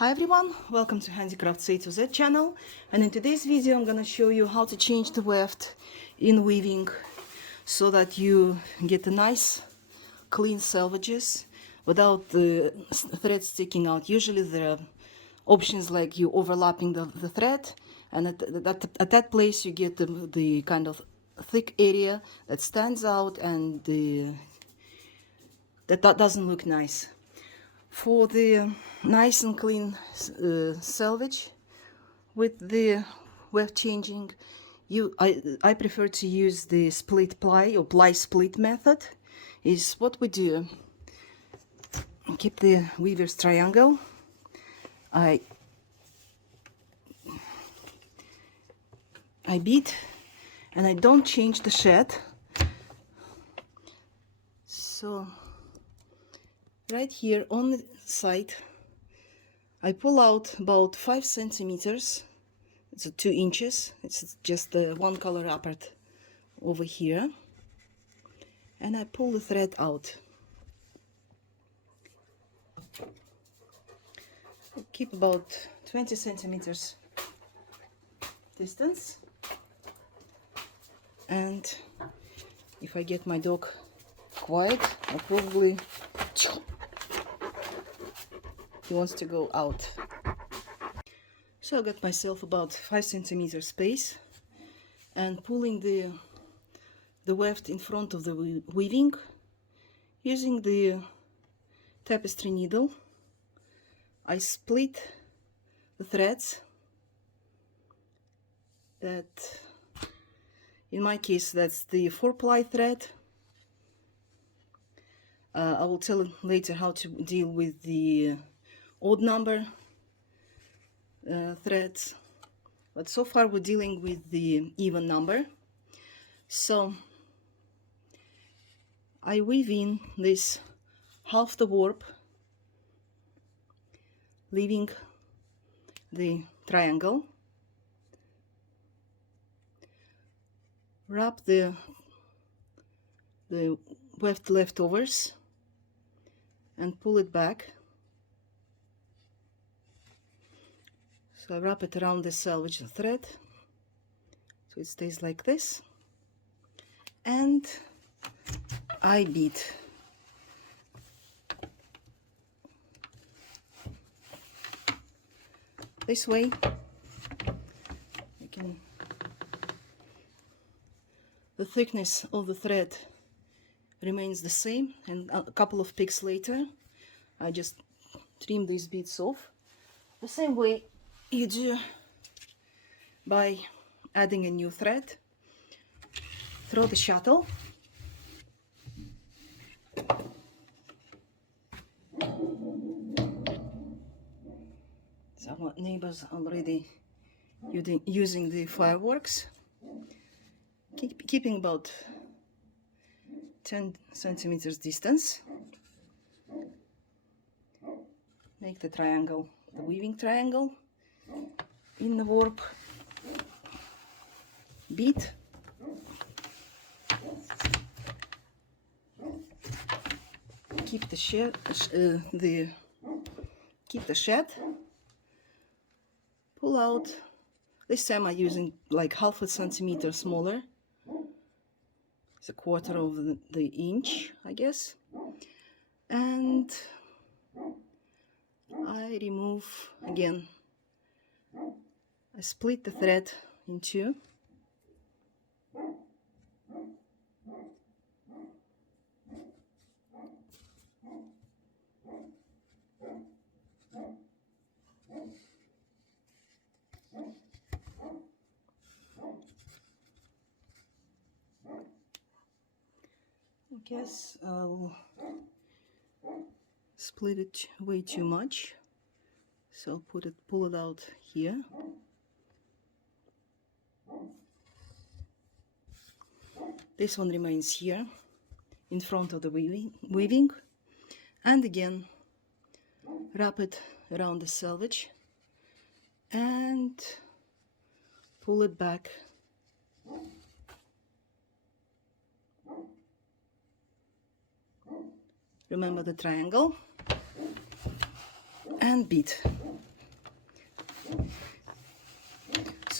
Hi everyone, welcome to Handicrafts A to Z channel, and in today's video I'm gonna show you how to change the weft in weaving so that you get a nice clean selvages without the thread sticking out. Usually there are options like you overlapping the thread, and at that place you get the kind of thick area that stands out, and that doesn't look nice. For the nice and clean selvage with the weft changing, I prefer to use the split ply or ply split method. Is what we do. Keep the weaver's triangle. I beat, and I don't change the shed. So right here on the side, I pull out about 5 centimeters. It's 2 inches. It's just the one color apart over here, and I pull the thread out. I keep about 20 centimeters distance, and if I get my dog quiet, I'll probably he wants to go out. So I got myself about 5 centimeters space, and pulling the weft in front of the weaving using the tapestry needle. I split the threads. That, in my case, that's the 4-ply thread. I will tell later how to deal with the odd number threads, but so far we're dealing with the even number. So I weave in this half the warp, leaving the triangle, wrap the weft leftovers and pull it back. So I wrap it around the selvage thread so it stays like this, and I beat. This way the thickness of the thread remains the same, and a couple of picks later I just trim these beads off the same way you do by adding a new thread. Throw the shuttle, some neighbors already using the fireworks. Keeping about 10 centimeters distance, make the triangle, the weaving triangle in the warp, beat, keep the shed, pull out. This time I'm using like half a centimeter smaller. It's a quarter of the inch, I guess, and I remove again. I split the thread in two. I guess I'll split it way too much, so I'll pull it out here. This one remains here in front of the weaving, and again wrap it around the selvage and pull it back. Remember the triangle, and beat.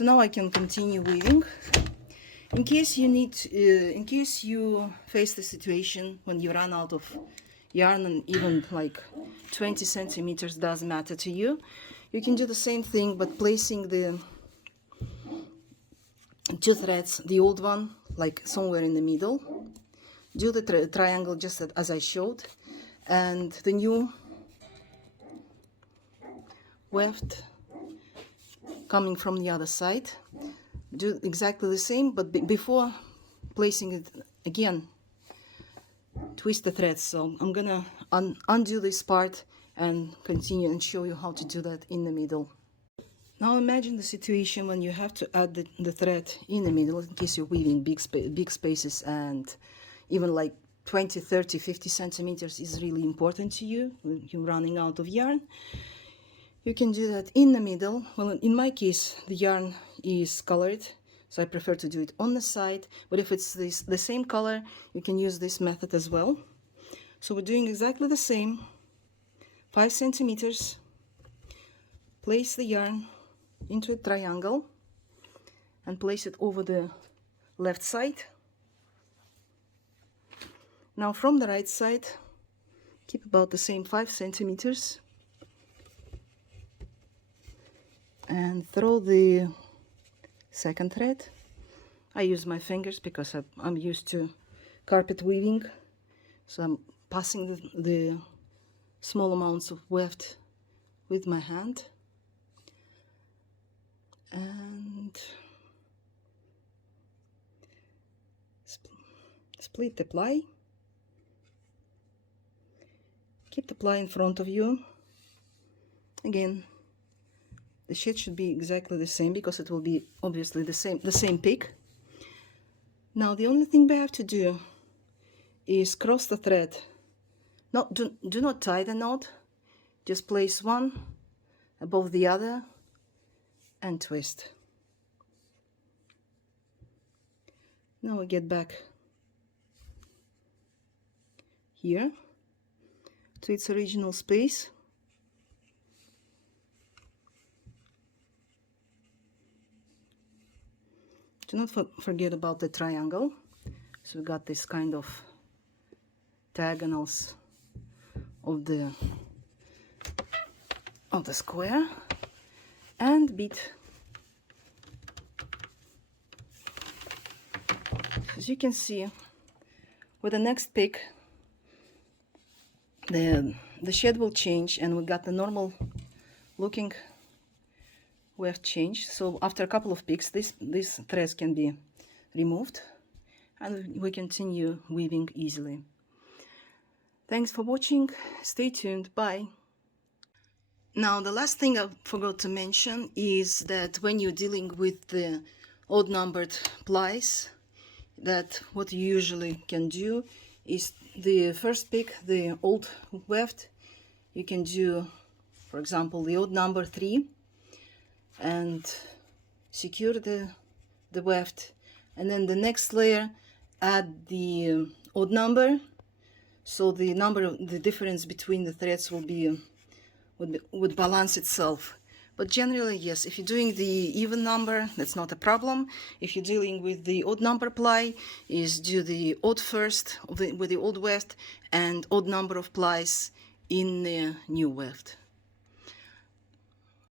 So now I can continue weaving. In case you face the situation when you run out of yarn, and even like 20 centimeters doesn't matter to you, you can do the same thing, but placing the two threads, the old one like somewhere in the middle, do the triangle just as I showed, and the new weft coming from the other side, do exactly the same, but before placing it again, twist the threads. So I'm gonna undo this part and continue and show you how to do that in the middle. Now imagine the situation when you have to add the thread in the middle, in case you're weaving big spaces, and even like 20, 30, 50 centimeters is really important to you, you're running out of yarn. You can do that in the middle. Well, in my case, the yarn is colored, so I prefer to do it on the side, but if it's the same color, you can use this method as well. So we're doing exactly the same, 5 centimeters, place the yarn into a triangle and place it over the left side. Now from the right side, keep about the same 5 centimeters and throw the second thread. I use my fingers because I'm used to carpet weaving, so I'm passing the small amounts of weft with my hand. And split the ply. Keep the ply in front of you. Again, the shade should be exactly the same because it will be obviously the same peak. Now the only thing we have to do is cross the thread. Do not tie the knot, just place one above the other and twist. Now we get back here to its original space. Do not forget about the triangle. So we got this kind of diagonals of the square, and beat. As you can see, with the next pick, the shade will change, and we got the normal looking weft change. So after a couple of picks, these threads can be removed, and we continue weaving easily. Thanks for watching. Stay tuned. Bye. Now, the last thing I forgot to mention is that when you're dealing with the odd numbered plies, that what you usually can do is the first pick, the old weft, you can do, for example, the odd number 3 and secure the weft, and then the next layer add the odd number, so the difference between the threads would balance itself. But generally, yes, if you're doing the even number, that's not a problem. If you're dealing with the odd number ply, is do the odd first with the old weft and odd number of plies in the new weft.